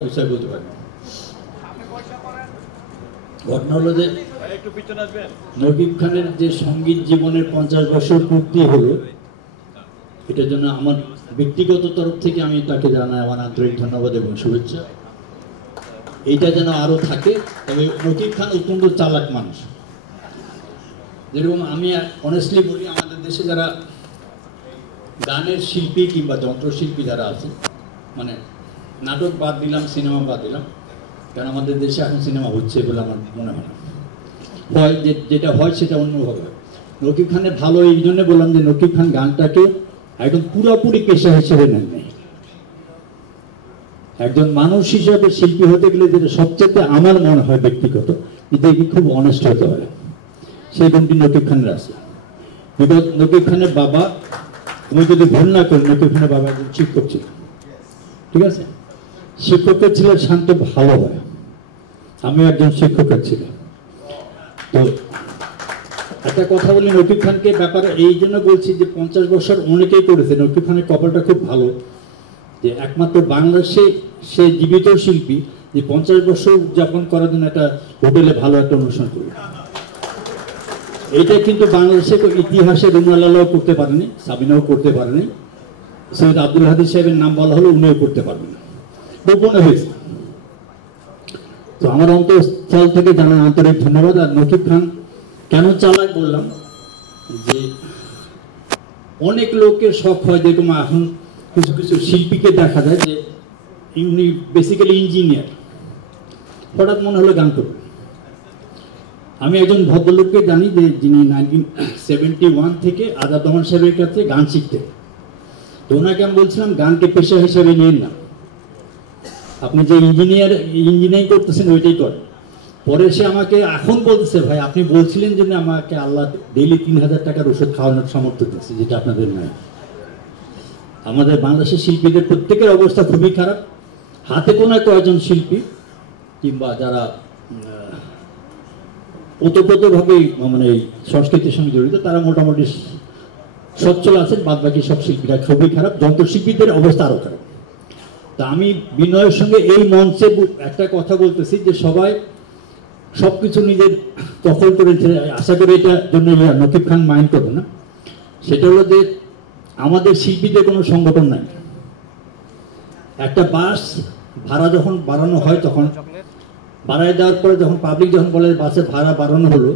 বিষয় বলতে পারি। ঘটনা হলো যে নকিব খানের যে সঙ্গীত জীবনের 50 বছর পূর্তি হলো, এটার জন্য আমার ব্যক্তিগত তরফ থেকে আমি তাকে জানাই আমার আন্তরিক ধন্যবাদ এবং শুভেচ্ছা। এইটা যেন আরও থাকে। তবে নকিব খান অত্যন্ত চালাক মানুষ। যেরকম আমি অনেস্টলি বলি, আমাদের দেশে যারা গানের শিল্পী কিংবা যন্ত্রশিল্পী যারা আছে, মানে নাটক বাদ দিলাম, সিনেমা বাদ দিলাম, কারণ আমাদের দেশে এখন সিনেমা হচ্ছে বলে আমার মনে হয় না, হয় যেটা হয় সেটা অন্যভাবে হয়। নকিব খানের ভালো এই জন্য বললাম যে নকিব খান গানটাকে একদম পুরোপুরি পেশা হিসেবে নেন নাই। একজন মানুষ হিসাবে শিল্পী হতে গেলে যেটা সবচেয়ে আমার মনে হয় ব্যক্তিগত, এটাকে খুব অনেস্ট হতে হয়। সেই গুণটি নকিব খানের আছে। বিকজ নকিব খানের বাবা, আমি যদি ভুল না করি, নকিব খানের বাবা একজন শিক্ষক ছিল, ঠিক আছে? শিক্ষকের ছিল শান্ত ভালো হয়, আমিও একজন শিক্ষকের ছিল। তো একটা কথা বলি নকিব খানকে ব্যাপারে, এই জন্য বলছি যে 50 বছর অনেকেই করেছে। নকিব খানের কপালটা খুব ভালো যে একমাত্র বাংলাদেশে সে জীবিত শিল্পী যে 50 বছর উদযাপন করার জন্য একটা হোটেলে ভালো একটা অনুষ্ঠান করবে। এইটা কিন্তু বাংলাদেশের ইতিহাসে রুমালাও করতে পারেনি, সাবিনাও করতে পারেনি, সৈয়দ আব্দুল হাদী সাহেবের নাম বলা হলো, উনিও করতে পারবেন না, গোপনে হয়েছে। তো আমার অন্তঃস্থল থেকে জানার আন্তরিক ধন্যবাদ। আর নকিব খান কেন চালাক বললাম, যে অনেক লোকের শখ হয়, যেরকম এখন কিছু কিছু শিল্পীকে দেখা যায় যে উনি বেসিক্যালি ইঞ্জিনিয়ার, হঠাৎ মনে হলো গান করবে। আমি একজন ভদ্রলোককে জানি যে যিনি 1971 থেকে আজাদ রহমান সাহেবের কাছে গান শিখতেন। তো ওনাকে আমি বলছিলাম গানকে পেশা হিসাবে নিন না, আপনি যে ইঞ্জিনিয়ারিং করতেছেন ওইটাই করেন। পরে সে আমাকে এখন বলতেছে, ভাই আপনি বলছিলেন যে আমাকে আল্লাহ ডেইলি 3000 টাকার ওষুধ খাওয়ানোর সামর্থ্য দিচ্ছে, যেটা আপনাদের নাই। আমাদের বাংলাদেশের শিল্পীদের প্রত্যেকের অবস্থা খুবই খারাপ। হাতে গোনা কয়েকজন শিল্পী কিংবা যারা ওতপ্রোতভাবে মানে এই সংস্কৃতির সঙ্গে জড়িত, তারা মোটামুটি সচ্ছল আছেন, বাদ বাকি সব শিল্পীরা খুবই খারাপ। যন্ত্রশিল্পীদের অবস্থা আরও খারাপ। তা আমি বিনয়ের সঙ্গে এই মঞ্চে একটা কথা বলতেছি যে সবাই সবকিছু নিজের দখল করেছে, আশা করি এটার জন্য নকিব খান মাইন্ড করবে না। সেটা হলো যে আমাদের শিল্পীদের কোনো সংগঠন নাই। একটা বাস ভাড়া যখন বাড়ানো হয়, তখন বাড়ায় দেওয়ার পরে যখন পাবলিক যখন বলে বাসের ভাড়া বাড়ানো হলো,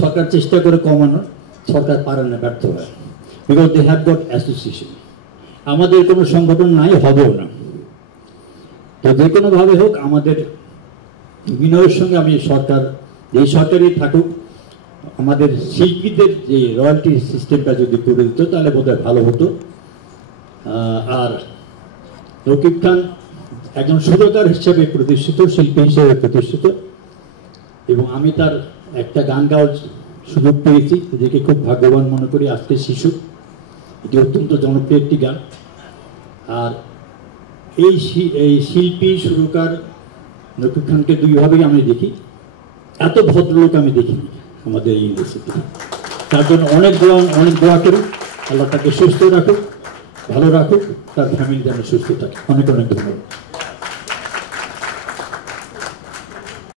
সরকার চেষ্টা করে কমানোর, সরকার পারে না, ব্যর্থ হয়। Because they have got association. আমাদের কোনো সংগঠন নাই, হবেও না। তো যে কোনোভাবে হোক, আমাদের বিনয়ের সঙ্গে আমি সরকার, এই সরকারই থাকুক, আমাদের শিল্পীদের যে রয়্যালটি সিস্টেমটা যদি করে দিত তাহলে বোধহয় ভালো হতো। আর নকিব খান একজন সুরকার হিসেবে প্রতিষ্ঠিত, শিল্পী হিসেবে প্রতিষ্ঠিত, এবং আমি তার একটা গান গাওয়ার সুযোগ পেয়েছি, নিজেকে খুব ভাগ্যবান মনে করি। আজকে শিশু, এটি অত্যন্ত জনপ্রিয় একটি গান। আর এই শিল্পী সুরকার নকিব খানকে দুইভাবেই আমি দেখি। এত ভদ্রলোক আমি দেখিনি আমাদের এই ইন্ডাস্ট্রিতে। তার জন্য অনেক দোয়া করি, আল্লাহ তাকে সুস্থ রাখুক, ভালো রাখুক, তার ফ্যামিলি যেন সুস্থ থাকে। অনেক অনেক ধন্যবাদ।